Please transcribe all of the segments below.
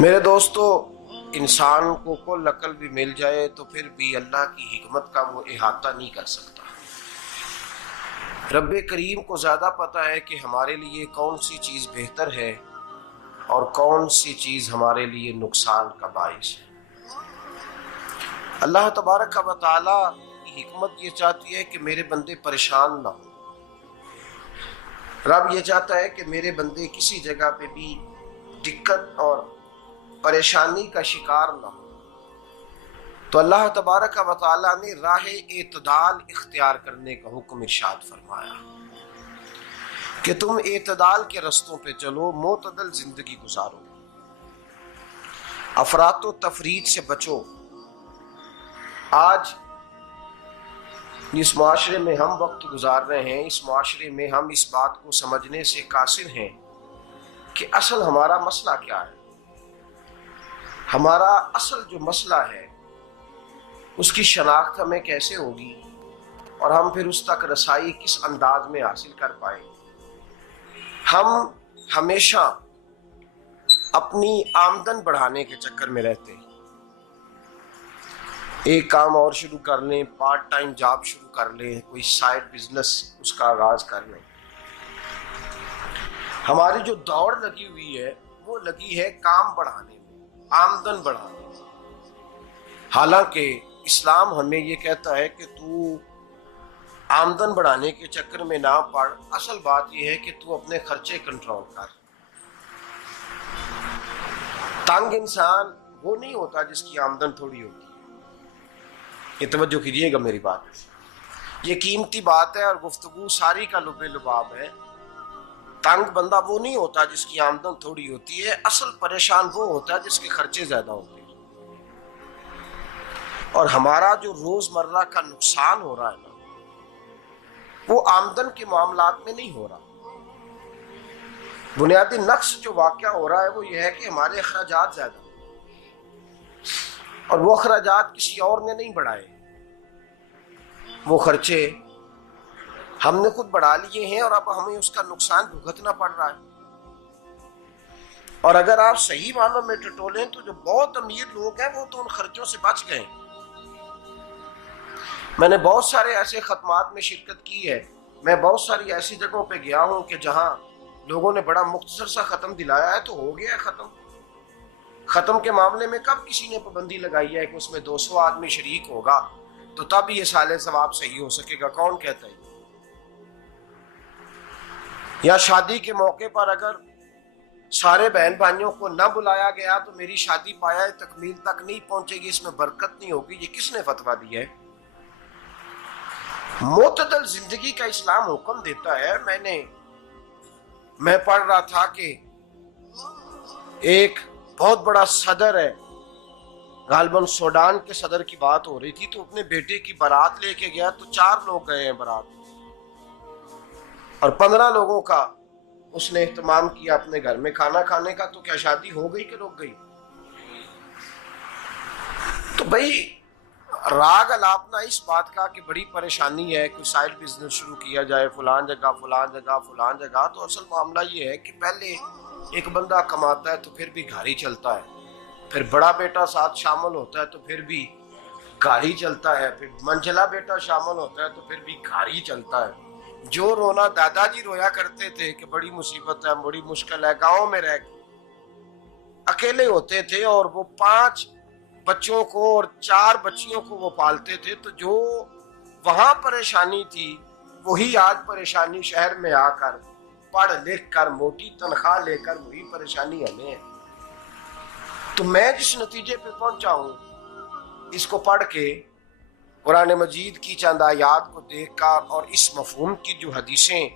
मेरे दोस्तों, इंसान को कुल अकल भी मिल जाए तो फिर भी अल्लाह की हिकमत का वो इहाता नहीं कर सकता। रब्बे करीम को ज़्यादा पता है कि हमारे लिए कौन सी चीज़ बेहतर है और कौन सी चीज़ हमारे लिए नुकसान का बाइस है। अल्लाह तबारक व तआला की हिकमत ये चाहती है कि मेरे बंदे परेशान ना हो। रब ये चाहता है कि मेरे बंदे किसी जगह पे भी दिक्कत और परेशानी का शिकार ना हो। तो अल्लाह तबारक व तआला ने राह एतदाल इख्तियार करने का हुक्म इरशाद फरमाया कि तुम एतदाल के रस्तों पे चलो, मोतदल जिंदगी गुजारो, अफरातो तफरीद से बचो। आज जिस माशरे में हम वक्त गुजार रहे हैं, इस माशरे में हम इस बात को समझने से कासिर हैं कि असल हमारा मसला क्या है। हमारा असल जो मसला है उसकी शनाख्त हमें कैसे होगी और हम फिर उस तक रसाई किस अंदाज में हासिल कर पाए। हम हमेशा अपनी आमदन बढ़ाने के चक्कर में रहते हैं। एक काम और शुरू कर लें, पार्ट टाइम जॉब शुरू कर लें, कोई साइड बिजनेस उसका आगाज कर लें। हमारी जो दौड़ लगी हुई है वो लगी है काम बढ़ाने में, आमदन बढ़ाने में। हालांकि इस्लाम हमें ये कहता है कि तू आमदन बढ़ाने के चक्कर में ना पड़। असल बात यह है कि तू अपने खर्चे कंट्रोल कर। तंग इंसान वो नहीं होता जिसकी आमदन थोड़ी होती है। ये तवज्जो कीजिएगा मेरी बात, ये कीमती बात है और गुफ्तगू सारी का लुबे लुबाब है। तंग बंदा वो नहीं होता जिसकी आमदन थोड़ी होती है। असल परेशान वो होता है जिसके खर्चे ज्यादा होते हैं। और हमारा जो रोजमर्रा का नुकसान हो रहा है ना, वो आमदन के मामलात में नहीं हो रहा। बुनियादी नक्श जो वाक़या हो रहा है वो ये है कि हमारे अखराजात ज्यादा, और वो अखराजात किसी और ने नहीं बढ़ाए। वो खर्चे हमने खुद बढ़ा लिए हैं और अब हमें उसका नुकसान भुगतना पड़ रहा है। और अगर आप सही मानों में टटोलें तो जो बहुत अमीर लोग हैं वो तो उन खर्चों से बच गए। मैंने बहुत सारे ऐसे खत्मात में शिरकत की है। मैं बहुत सारी ऐसी जगहों पे गया हूं कि जहां लोगों ने बड़ा मुख्तसर सा खत्म दिलाया है तो हो गया है खत्म। खत्म के मामले में कब किसी ने पाबंदी लगाई है कि उसमें 200 आदमी शरीक होगा तो तब ये साले सवाब सही हो सकेगा? कौन कहता है? या शादी के मौके पर अगर सारे बहन भाइयों को न बुलाया गया तो मेरी शादी पाया तकमील तक नहीं पहुंचेगी, इसमें बरकत नहीं होगी। ये किसने फतवा दिया है? मोतदल जिंदगी का इस्लाम हुक्म देता है। मैं पढ़ रहा था कि एक बहुत बड़ा सदर है, गालबन सूडान के सदर की बात हो रही थी, तो अपने बेटे की बारात लेके गया तो 4 लोग गए हैं बारात, और 15 लोगों का उसने एहतमाम किया अपने घर में खाना खाने का। तो क्या शादी हो गई कि रुक गई? तो भाई राग अलापना इस बात का कि बड़ी परेशानी है, कोई साइड बिजनेस शुरू किया जाए फलान जगह फलान जगह फलान जगह। तो असल मामला ये है कि पहले एक बंदा कमाता है तो फिर भी घर ही चलता है, फिर बड़ा बेटा साथ शामिल होता है तो फिर भी घर ही चलता है, फिर मंझला बेटा शामिल होता है तो फिर भी घर ही चलता है। जो रोना दादाजी रोया करते थे कि बड़ी मुसीबत है, बड़ी मुश्किल है, गाँव में रह अकेले होते थे और वो 5 बच्चों को और 4 बच्चियों को वो पालते थे, तो जो वहां परेशानी थी वही आज परेशानी शहर में आकर पढ़ लिख कर मोटी तनख्वाह लेकर वही परेशानी हमें है। तो मैं जिस नतीजे पे पहुंचा हूं इसको पढ़ के, कुरान मजीद की चंद आयात को देखकर और इस मफहूम की जो हदीसें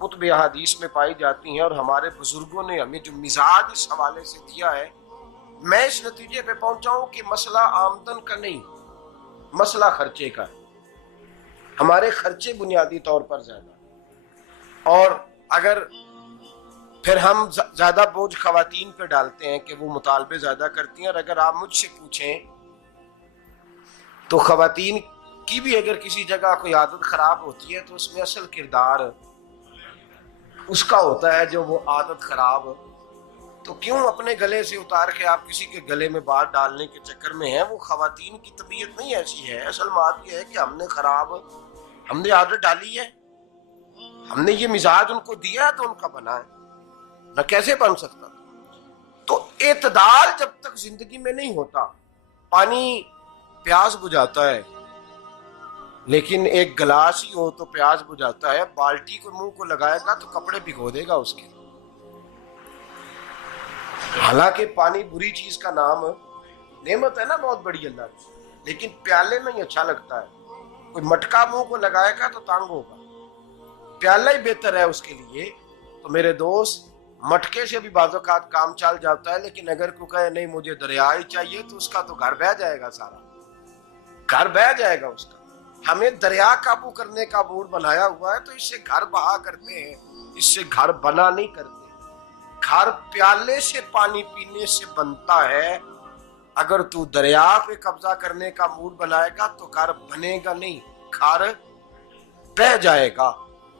कुतुब हदीस में पाई जाती हैं और हमारे बुजुर्गों ने हमें जो मिजाज इस हवाले से दिया है, मैं इस नतीजे पे पहुंचा हूं कि मसला आमदन का नहीं, मसला खर्चे का है। हमारे खर्चे बुनियादी तौर पर ज्यादा, और अगर फिर हम ज्यादा बोझ खवातीन पे डालते हैं कि वो मुतालबे ज्यादा करती हैं। और अगर आप मुझसे पूछें तो खवातीन की भी अगर किसी जगह कोई आदत खराब होती है तो उसमें असल किरदार उसका होता है जो वो आदत खराब तो क्यों अपने गले से उतार के आप किसी के गले में बात डालने के चक्कर में है? वो खवातीन की तबीयत नहीं ऐसी है। असल बात यह है कि हमने आदत डाली है, हमने ये मिजाज उनको दिया है तो उनका बना है, न कैसे बन सकता। तो एतदाल जब तक जिंदगी में नहीं होता, पानी प्यास बुझाता है, लेकिन एक गिलास ही हो तो प्यास बुझाता है। बाल्टी को मुंह को लगाएगा तो कपड़े भिगो देगा उसके। हालांकि पानी बुरी चीज का नाम नेमत है ना, बहुत बड़ी अल्लाह की, लेकिन प्याले में ही अच्छा लगता है। कोई मटका मुंह को लगाएगा तो तंग होगा, प्याला ही बेहतर है उसके लिए। तो मेरे दोस्त, मटके से भी बाज़-औक़ात काम चल जाता है, लेकिन अगर कोई कहे नहीं मुझे दरिया ही चाहिए तो उसका तो घर बह जाएगा, सारा घर बह जाएगा उसका। हमें दरिया काबू करने का मूड बनाया हुआ है तो इससे घर बहा करते हैं, इससे घर बना नहीं करते। घर प्याले से पानी पीने से बनता है। अगर तू दरिया पे कब्जा करने का मूड बनाएगा तो घर बनेगा नहीं, घर बह जाएगा।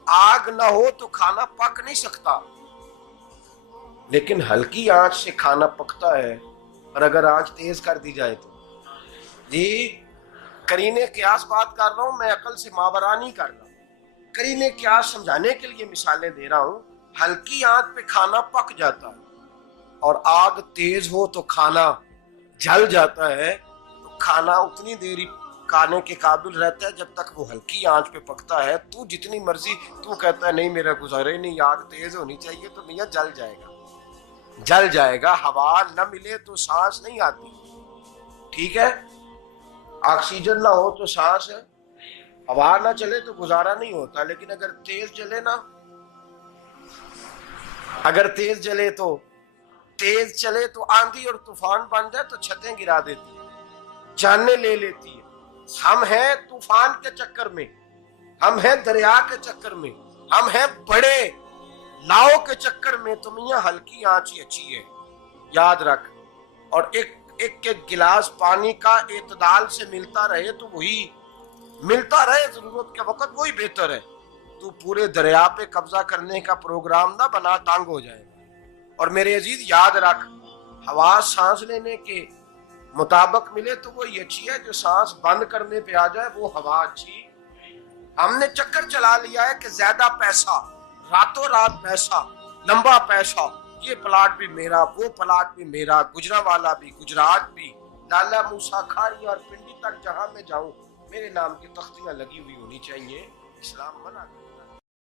आग ना हो तो खाना पक नहीं सकता, लेकिन हल्की आंच से खाना पकता है। और अगर आंच तेज कर दी जाए तो जी, करीने क्यास बात कर रहा हूं मैं, अकल से मावरा नहीं कर रहा। करीने क्यास समझाने के लिए मिसालें दे रहा हूं। हल्की आंच पे खाना पक जाता है और आग तेज हो तो खाना जल जाता है। तो खाना उतनी देर ही खाने के काबिल रहता है जब तक वो हल्की आंच पे पकता है। तू जितनी मर्जी तू कहता है नहीं मेरा गुजारे नहीं, आग तेज होनी चाहिए, तो मियां जल जाएगा, जल जाएगा। हवा न मिले तो सांस नहीं आती, ठीक है? ऑक्सीजन ना हो तो सांस है, हवा ना चले तो गुजारा नहीं होता। लेकिन अगर तेज जले ना, अगर तेज जले तो तेज चले तो आंधी और तूफान बन जाए तो छतें गिरा देती है, जाने ले लेती है। हम हैं तूफान के चक्कर में, हम हैं दरिया के चक्कर में, हम हैं बड़े नाव के चक्कर में। तो मियां हल्की आंच ही अच्छी है, याद रख। और एक गिलास पानी का एतदाल से मिलता रहे तो वही मिलता रहे, जरूरत के वक्त वही बेहतर है। तू पूरे दरिया पे कब्जा करने का प्रोग्राम ना बना, तंग हो जाएगा। और मेरे अजीज याद रख, हवा सांस लेने के मुताबिक मिले तो वो ये अच्छी है, जो सांस बंद करने पे आ जाए वो हवा अच्छी। हमने चक्कर चला लिया है कि ज्यादा पैसा, रातों रात पैसा, लंबा पैसा, ये प्लाट भी मेरा, वो प्लाट भी मेरा, गुजरांवाला भी, गुजरात भी, लाला मूसा खाड़ी और पिंडी तक जहां मैं जाऊं मेरे नाम की तख्तियां लगी हुई होनी चाहिए। इस्लाम मना